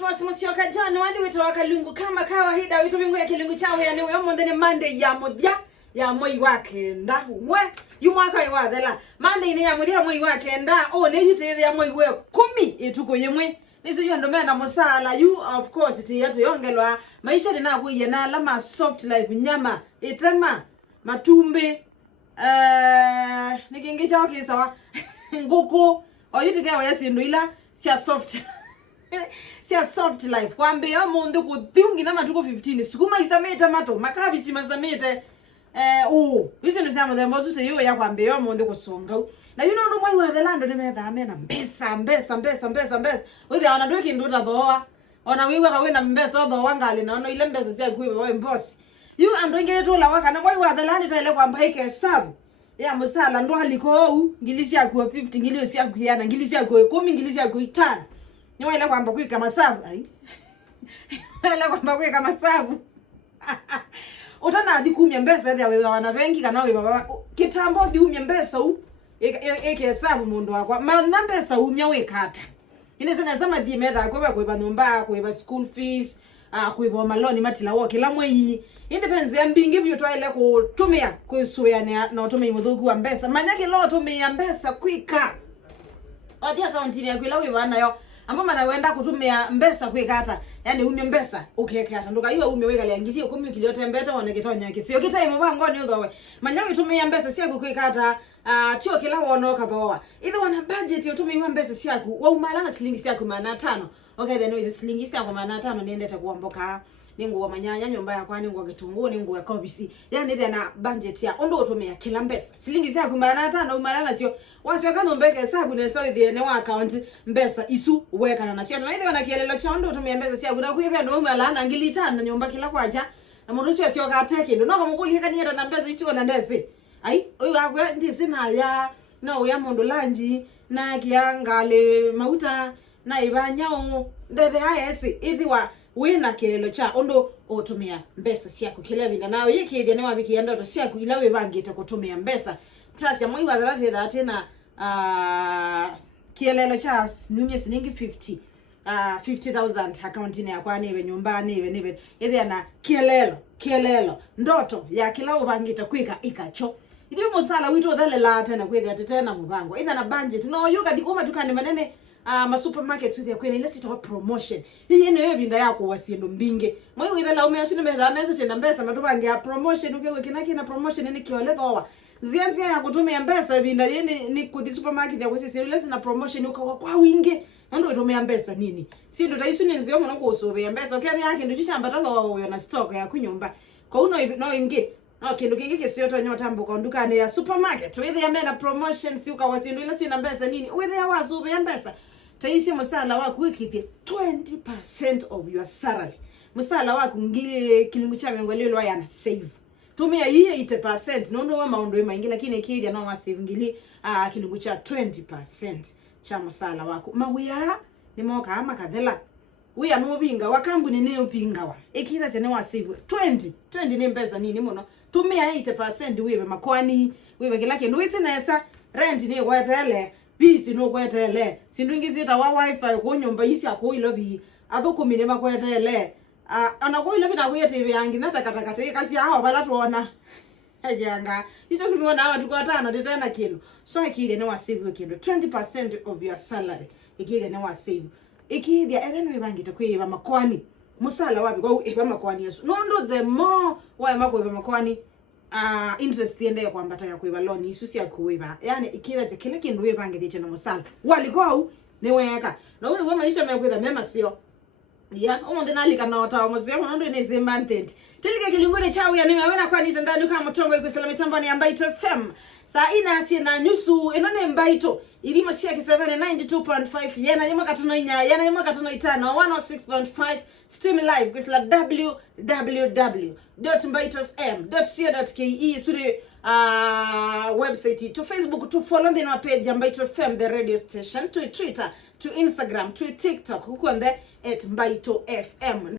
Force Musyoka John wandi wito wakalungu kama kawaida wito bingu ya kilungu chawe ya niwe mondene Monday ya modya ya mwei wake nda we yu mwaka iwa dhela Monday ni ya modya mwei wake nda ne yute ya mwei we 10 ituko yemwe nisi yu andome na musala you of course ti yatu yongelwa maisha ni na huye na alama soft life nyama itema matumbe nikingicha waki sawa nguku oyuti kwa yasindu ila siya soft siya soft life kwambe ya mundu kuthiungi na matuko 15 sukuma isamete mato makabi mazamete wisi ndo siya mbozu te yu ya kwambe ya mundu kusonga na you know mwai wa the land ni metha amena mbesa uthi wana nduki nduta thoa ona wiwe kawina mbesa thoa ngali na ono ile mbesa siya kuiwe wa mbosi yu andwengele tola waka na mwai wa the land taile kwamba hike sabu ya musala ndo haliko ngilisi ya kuwa 50 ngilisi ya kuyana ngilisi ya kuwa 10 ngilisi ya kuwa 5 ni wale kwamba kuika masabu ai wale kwamba kuika masabu utana adi kumya mbesa ya wewe wana wengi kana wewe kitambo di umya mbesa eke hesabu mundu wako na mbesa umya wekata ine sana zama di medha kwa nyumba kwa school fees kwa maloni matila wo kila mwezi independence ya mbingi byo twaile kutumia kusuya na utumia mudhugu wa mbesa manyake lo tumia mbesa kwika odi account ni yakwila wiwa nayo amba madha wenda kutumia mbesa kwikata yani umye mbesa ukekata nduka iwe umye weka liangithio kumi kiliote mbeta wane kitonya kisio kita imubango ni udhowe manyawe tumia mbesa siyaku kwikata tio kila wono kathoa either wana budget utumia mbesa siyaku wa umalana silingi siyaku maana 5 okay then we silingi siyaku maana 5 niendete kuamboka ningu wa manyanya nyumba ya kwani ngo kitunguu ningu ya kobisi yani ile na budget ya ondo utumia kila mbesa silingi siyaku maana 5 umalana sio wasio kana mbeke hesabu na sawa ile ne account mbesa isu weka na sio na ile wana kielelo cha ondo utumia mbesa siyaku na kuipa ndo umalana ngilitana nyumba kila kwaja na muruchu sio kateke ndo noko mukuli kaniera na mbesa isu na ndese ai oyo akwe ndisi na ya no ya mondo lanji na kiangale mauta na ibanyao ndethe hayesi ithiwa wina kelelo cha ondo otumia mbesa siaku kilebinda nawe yiki ne wabikienda to siaku ilawe bangite kutumia mbesa trust ya mwi wa dharati that na kielelo cha numye siningi 50,000 account ni ya kwani iwe nyumbani iwe ithe na kielelo ndoto ya kila ubangite kwika ikacho idi musala wito dhale la tena kwethe atetena mubango either na budget no yoga dikoma tukani manene ma supermarkets with yakwena ile sita promotion hii ne yobinda yako wasiendo mbinge mwe withe la umeya sinu meza meza tena mbesa matubange ya promotion ukewe kinaki na promotion ni kiwale thowa zianzia ya kutumia mbesa binda yeni ni ku supermarket ya kwesi ile sina promotion ukawa kwa wingi ndo utumia mbesa nini si ndo taisu ni nzio mwana kusobe ya mbesa okay yake ndo chishamba talo wa na stock ya kunyumba kwa uno no inge okay ndo kingi kisiyoto nyota mbuka ndukane ya supermarket withe amena promotion si ukawasindu ile sina mbesa nini withe ya wasobe ya mbesa taisi musala wako wikithie 20% of your salary musala wako ngile kilungu cha mengwelelo yana save tumia hiyo 80% nondo wa maondo maingi lakini ikija no save ngili kilungu cha 20% cha musala wako mawia ni moka ama kadhela we anu binga wakambuni ne upinga wa ikira sene wa save 20 ni mbesa nini muno tumia 80% wewe makwani wewe kilake ndwisi nesa rent ni kwetele bisi no kwetele sindwingizita wa wifi ko nyumba isi akoilobi athukumine makwetele anakoilobi na kwete yangi natakatakate kasi hawa balatona ajanga ito kuliona hawa tukatana tena kilo so ikile ne wa save kilo 20% of your salary ikile ne wa save ikidya ene webangita kwiba makwani musala wabi kwa eba makwani yesu nondo the more wa makweba makwani interest yende ya kwambata ya kuiba loan isusi ya kuiba yani ikireze kile kindu webange diche no musala waliko ne weka na uri we maisha mekweda mema sio ya omonde nalika na wata omozio nondo ne zemantent tilike kilingone chawe ya nimeona kwa nitandani kama mtongo ikusala mitambani ya Mbaito FM saa ina asie na nyusu enone Mbaito ilima siya ki 92.5 yana yema katono inya yana yema katono itano 106.5 stream live kusala www.mbaitofm.co.ke suri website to Facebook to follow the page Mbaito FM the radio station to Twitter to Instagram to TikTok huko ande @Mbaito FM